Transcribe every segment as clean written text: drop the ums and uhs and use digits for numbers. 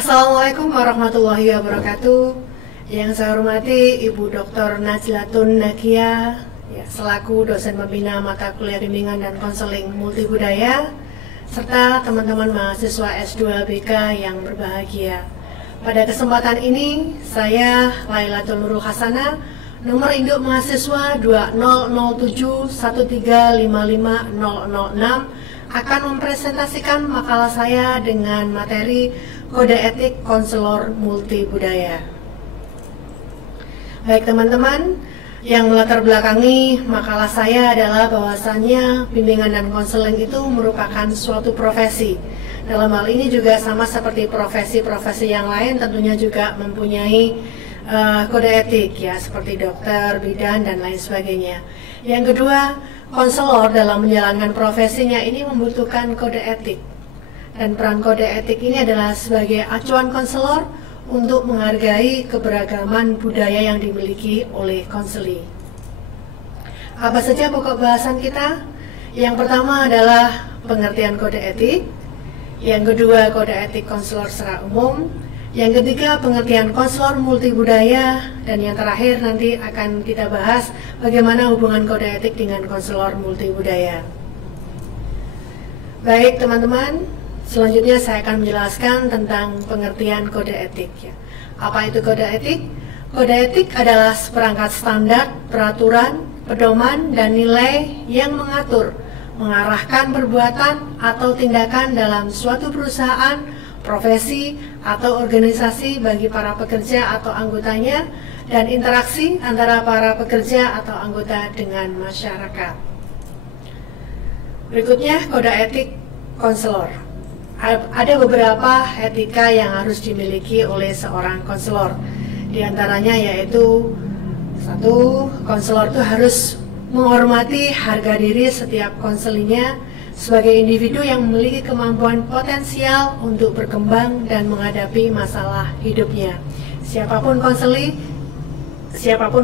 Assalamualaikum warahmatullahi wabarakatuh. Yang saya hormati Ibu Dr. Najlatun Nakia, selaku dosen pembina mata kuliah bimbingan dan konseling multibudaya, serta teman-teman mahasiswa S2 BK yang berbahagia. Pada kesempatan ini, saya Lailatul Nurul Hasanah, nomor induk mahasiswa 200713555006, akan mempresentasikan makalah saya dengan materi Kode Etik Konselor Multibudaya. Baik teman-teman, yang melatar belakangi makalah saya adalah bahwasannya bimbingan dan konseling itu merupakan suatu profesi. Dalam hal ini juga sama seperti profesi-profesi yang lain, tentunya juga mempunyai kode etik ya, seperti dokter, bidan, dan lain sebagainya. Yang kedua, konselor dalam menjalankan profesinya ini membutuhkan kode etik. Dan peran kode etik ini adalah sebagai acuan konselor untuk menghargai keberagaman budaya yang dimiliki oleh konseli. Apa saja pokok bahasan kita? Yang pertama adalah pengertian kode etik. Yang kedua, kode etik konselor secara umum. Yang ketiga, pengertian konselor multibudaya. Dan yang terakhir nanti akan kita bahas bagaimana hubungan kode etik dengan konselor multibudaya. Baik teman-teman, selanjutnya saya akan menjelaskan tentang pengertian kode etik. Apa itu kode etik? Kode etik adalah seperangkat standar, peraturan, pedoman, dan nilai yang mengatur, mengarahkan perbuatan atau tindakan dalam suatu perusahaan, profesi, atau organisasi bagi para pekerja atau anggotanya, dan interaksi antara para pekerja atau anggota dengan masyarakat. Berikutnya, kode etik konselor. Ada beberapa etika yang harus dimiliki oleh seorang konselor. Di antaranya yaitu, satu, konselor itu harus menghormati harga diri setiap konselinya sebagai individu yang memiliki kemampuan potensial untuk berkembang dan menghadapi masalah hidupnya. Siapapun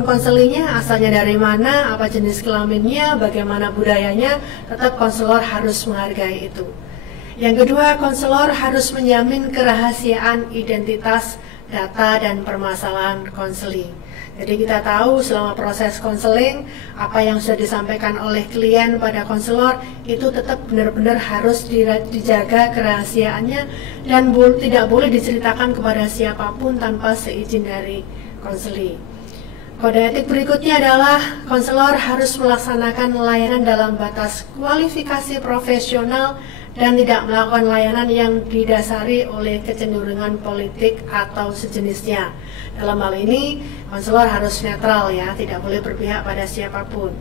konselinya, asalnya dari mana, apa jenis kelaminnya, bagaimana budayanya, tetap konselor harus menghargai itu. Yang kedua, konselor harus menjamin kerahasiaan identitas, data, dan permasalahan konseling. Jadi kita tahu selama proses konseling, apa yang sudah disampaikan oleh klien pada konselor itu tetap benar-benar harus dijaga kerahasiaannya dan tidak boleh diceritakan kepada siapapun tanpa seizin dari konseli. Kode etik berikutnya adalah konselor harus melaksanakan layanan dalam batas kualifikasi profesional dan tidak melakukan layanan yang didasari oleh kecenderungan politik atau sejenisnya. Dalam hal ini, konselor harus netral ya, tidak boleh berpihak pada siapapun.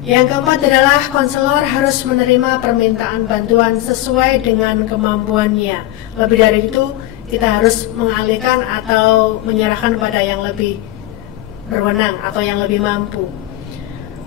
Yang keempat adalah konselor harus menerima permintaan bantuan sesuai dengan kemampuannya. Lebih dari itu, kita harus mengalihkan atau menyerahkan pada yang lebih berwenang atau yang lebih mampu.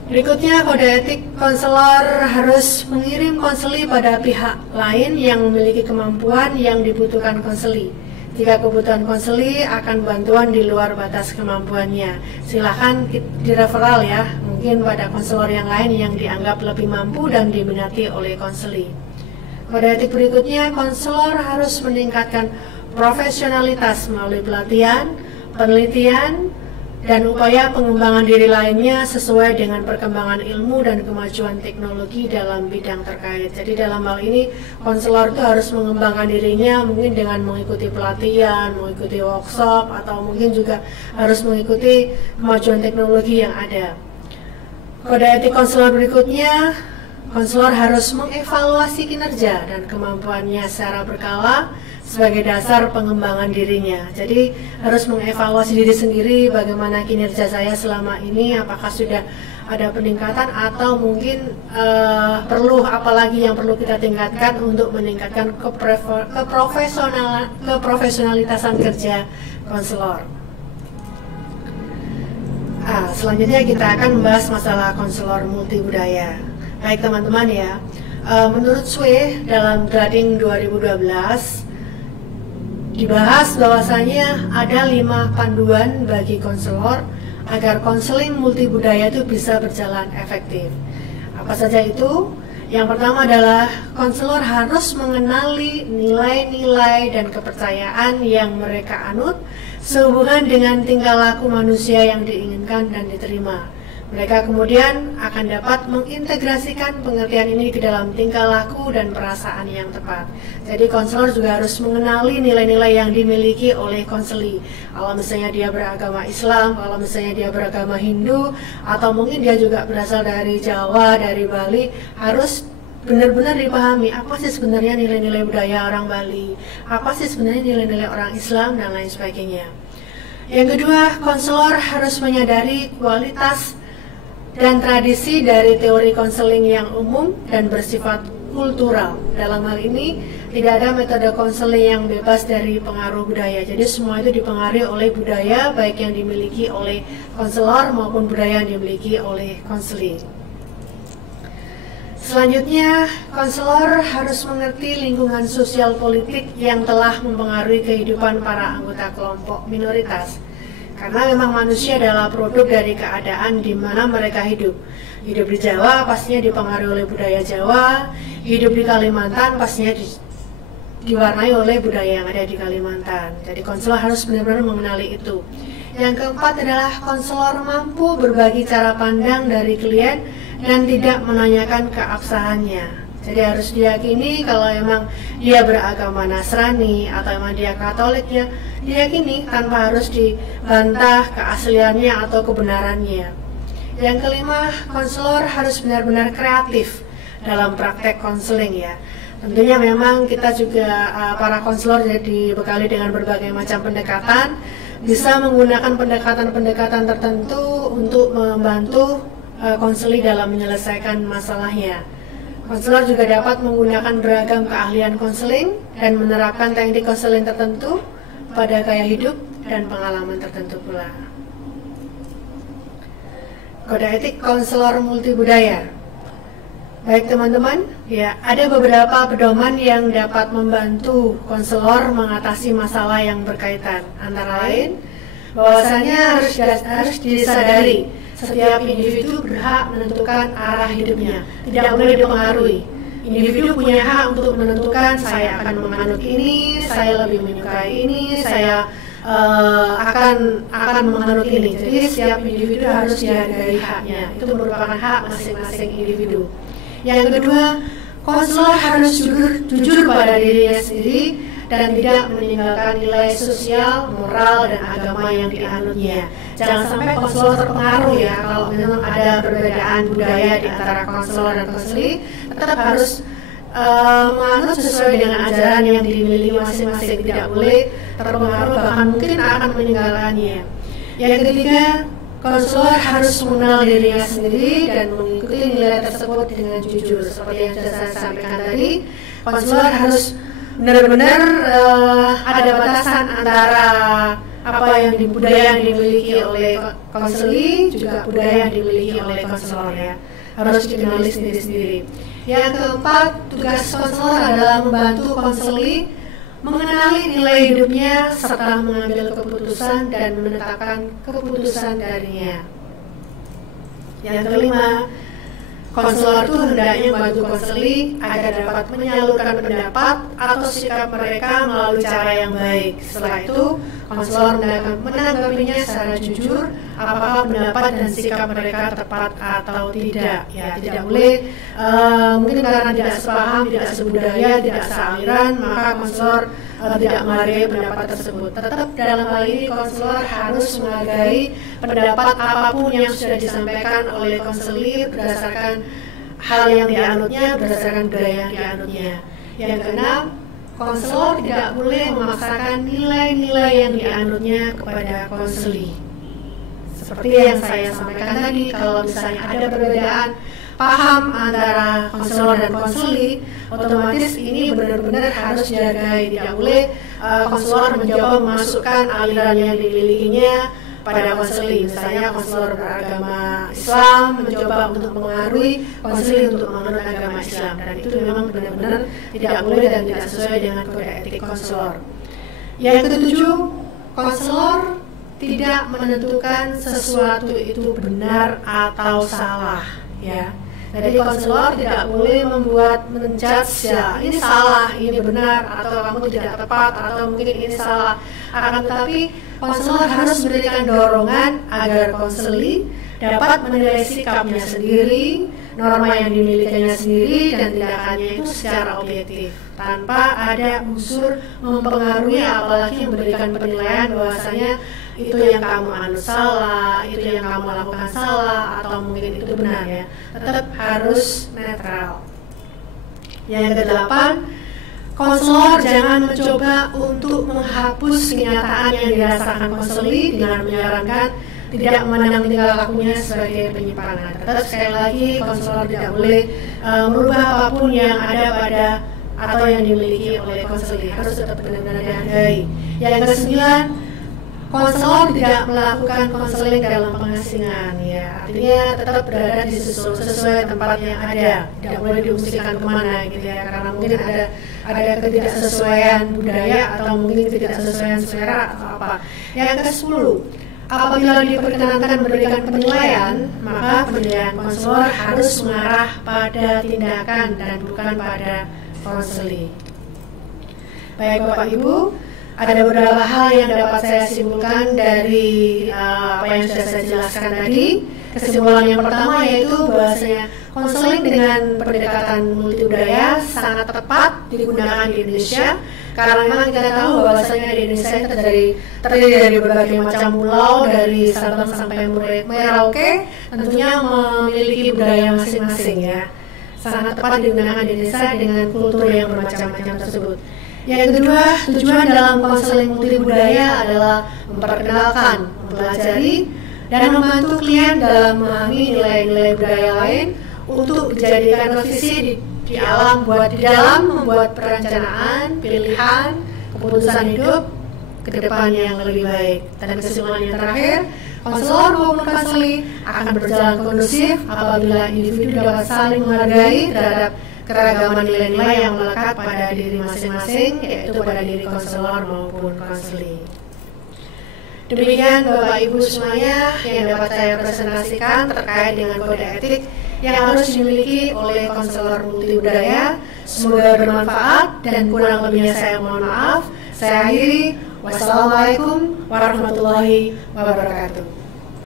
Berikutnya, kode etik konselor harus mengirim konseli pada pihak lain yang memiliki kemampuan yang dibutuhkan konseli. Jika kebutuhan konseli akan bantuan di luar batas kemampuannya, silahkan direferal ya, mungkin pada konselor yang lain yang dianggap lebih mampu dan diminati oleh konseli. Kode etik berikutnya, konselor harus meningkatkan profesionalitas melalui pelatihan, penelitian, dan upaya pengembangan diri lainnya sesuai dengan perkembangan ilmu dan kemajuan teknologi dalam bidang terkait. Jadi dalam hal ini konselor itu harus mengembangkan dirinya mungkin dengan mengikuti pelatihan, mengikuti workshop, atau mungkin juga harus mengikuti kemajuan teknologi yang ada. Kode etik konselor berikutnya, konselor harus mengevaluasi kinerja dan kemampuannya secara berkala sebagai dasar pengembangan dirinya. Jadi harus mengevaluasi diri sendiri, bagaimana kinerja saya selama ini, apakah sudah ada peningkatan atau mungkin perlu apalagi yang perlu kita tingkatkan untuk meningkatkan keprofesionalitasan kerja konselor. Selanjutnya kita akan membahas masalah konselor multibudaya. Baik teman-teman ya, menurut SWE dalam grading 2012 dibahas bahwasanya ada 5 panduan bagi konselor agar konseling multibudaya itu bisa berjalan efektif. Apa saja itu? Yang pertama adalah konselor harus mengenali nilai-nilai dan kepercayaan yang mereka anut sehubungan dengan tingkah laku manusia yang diinginkan dan diterima. Mereka kemudian akan dapat mengintegrasikan pengertian ini ke dalam tingkah laku dan perasaan yang tepat. Jadi konselor juga harus mengenali nilai-nilai yang dimiliki oleh konseli. Kalau misalnya dia beragama Islam, kalau misalnya dia beragama Hindu, atau mungkin dia juga berasal dari Jawa, dari Bali, harus benar-benar dipahami apa sih sebenarnya nilai-nilai budaya orang Bali, apa sih sebenarnya nilai-nilai orang Islam, dan lain sebagainya. Yang kedua, konselor harus menyadari kualitas dan tradisi dari teori konseling yang umum dan bersifat kultural. Dalam hal ini, tidak ada metode konseling yang bebas dari pengaruh budaya. Jadi semua itu dipengaruhi oleh budaya, baik yang dimiliki oleh konselor maupun budaya yang dimiliki oleh konseling. Selanjutnya, konselor harus mengerti lingkungan sosial politik yang telah mempengaruhi kehidupan para anggota kelompok minoritas. Karena memang manusia adalah produk dari keadaan di mana mereka hidup. Hidup di Jawa pastinya dipengaruhi oleh budaya Jawa, hidup di Kalimantan pastinya diwarnai oleh budaya yang ada di Kalimantan. Jadi konselor harus benar-benar mengenali itu. Yang keempat adalah konselor mampu berbagi cara pandang dari klien dan tidak menanyakan keabsahannya. Jadi harus diyakini kalau emang dia beragama Nasrani atau emang dia Katolik, ya diyakini tanpa harus dibantah keasliannya atau kebenarannya. Yang kelima, konselor harus benar-benar kreatif dalam praktek konseling ya. Tentunya memang kita juga para konselor dibekali dengan berbagai macam pendekatan, bisa menggunakan pendekatan-pendekatan tertentu untuk membantu konseli dalam menyelesaikan masalahnya. Konselor juga dapat menggunakan beragam keahlian konseling dan menerapkan teknik konseling tertentu pada gaya hidup dan pengalaman tertentu pula. Kode etik konselor multibudaya. Baik teman-teman, ya ada beberapa pedoman yang dapat membantu konselor mengatasi masalah yang berkaitan. Antara lain, bahwasanya harus disadari setiap individu berhak menentukan arah hidupnya, tidak boleh dipengaruhi. Individu punya hak untuk menentukan saya akan menganut ini, saya lebih menyukai ini, saya akan menganut ini. Jadi setiap individu harus dihargai haknya. Itu merupakan hak masing-masing individu. Yang kedua, konselor harus jujur pada dirinya sendiri dan tidak meninggalkan nilai sosial, moral, dan agama yang dianutnya. Jangan sampai konselor terpengaruh ya kalau memang ada perbedaan budaya di antara konselor dan konseli, tetap harus menganut sesuai dengan ajaran yang dimiliki masing-masing, tidak boleh terpengaruh bahkan mungkin akan meninggalkannya. Yang ketiga, konselor harus mengenal dirinya sendiri dan mengikuti nilai tersebut dengan jujur. Seperti yang sudah saya sampaikan tadi, konselor harus benar-benar ada batasan antara apa yang budaya yang dimiliki oleh konseli juga budaya yang dimiliki oleh konselor ya. Harus dikenali sendiri-sendiri. Yang keempat, tugas konselor adalah membantu konseli mengenali nilai hidupnya serta mengambil keputusan dan menetapkan keputusan darinya. Yang kelima, konselor itu hendaknya membantu konseli agar dapat menyalurkan pendapat atau sikap mereka melalui cara yang baik. Setelah itu, konselor menanggapinya secara jujur, apakah pendapat dan sikap mereka tepat atau tidak. Ya, tidak boleh mungkin karena tidak sepaham, tidak sebudaya, tidak sealiran, maka konselor tidak menghargai pendapat tersebut. Tetap dalam hal ini konselor harus menghargai pendapat apapun yang sudah disampaikan oleh konseli berdasarkan hal yang dianutnya, berdasarkan budaya yang dianutnya. Yang keenam, konselor tidak boleh memaksakan nilai-nilai yang dianutnya kepada konseli. Seperti yang saya sampaikan tadi, kalau misalnya ada perbedaan paham antara konselor dan konseli, otomatis ini benar-benar harus dihargai. Tidak boleh konselor mencoba memasukkan aliran yang dimilikinya pada konseli. Misalnya konselor beragama Islam mencoba untuk mengaruhi konseli untuk menganut agama Islam, dan itu memang benar-benar tidak boleh dan tidak sesuai dengan kode etik konselor. Yang ketujuh, konselor tidak menentukan sesuatu itu benar atau salah ya. Jadi konselor tidak boleh membuat menjudge ya ini salah, ini benar, atau kamu tidak tepat, atau mungkin ini salah. Akan tetapi konselor harus memberikan dorongan agar konseli dapat menilai sikapnya sendiri, norma yang dimilikinya sendiri, dan tindakannya itu secara objektif tanpa ada unsur mempengaruhi, apalagi memberikan penilaian bahwasanya itu yang kamu anut salah, itu yang kamu lakukan salah, atau mungkin itu benar ya. Tetap harus netral. Yang kedelapan, konselor jangan mencoba untuk menghapus kenyataan yang dirasakan konseli dengan menyarankan tidak memandang tingkah lakunya sebagai penyimpangan. Tetap sekali lagi konselor tidak boleh merubah apapun yang ada pada atau yang dimiliki oleh konseli, harus tetap benar-benar dihargai. Yang kesembilan, konselor tidak melakukan konseling dalam pengasingan ya, artinya tetap berada di sesuai tempat yang ada, tidak boleh diungsikan kemana gitu ya, karena mungkin ada ketidaksesuaian budaya atau mungkin ketidaksesuaian selera atau apa. Yang ke-10, apabila diperkenankan memberikan penilaian, maka penilaian konselor harus mengarah pada tindakan dan bukan pada konseli. Baik Bapak Ibu, ada beberapa hal yang dapat saya simpulkan dari apa yang sudah saya jelaskan tadi. Kesimpulan yang pertama yaitu bahwasanya konseling dengan pendekatan multibudaya sangat tepat digunakan di Indonesia, karena memang kita tahu bahwasanya di Indonesia itu terdiri dari berbagai macam pulau, dari Sabang sampai Merauke, tentunya memiliki budaya masing-masing ya. Sangat tepat digunakan di Indonesia dengan kultur yang bermacam-macam tersebut. Yang kedua, tujuan dalam konseling multibudaya adalah memperkenalkan, mempelajari, dan membantu klien dalam memahami nilai-nilai budaya lain untuk dijadikan revisi di dalam membuat perencanaan, pilihan, keputusan hidup ke depan yang lebih baik. Dan kesimpulan yang terakhir, konselor maupun konseli akan berjalan kondusif apabila individu dapat saling menghargai terhadap keragaman nilai-nilai yang melekat pada diri masing-masing, yaitu pada diri konselor maupun konseli. Demikian Bapak Ibu semuanya yang dapat saya presentasikan terkait dengan kode etik yang harus dimiliki oleh konselor multibudaya. Semoga bermanfaat dan kurang lebihnya saya mohon maaf. Saya akhiri. Wassalamualaikum warahmatullahi wabarakatuh.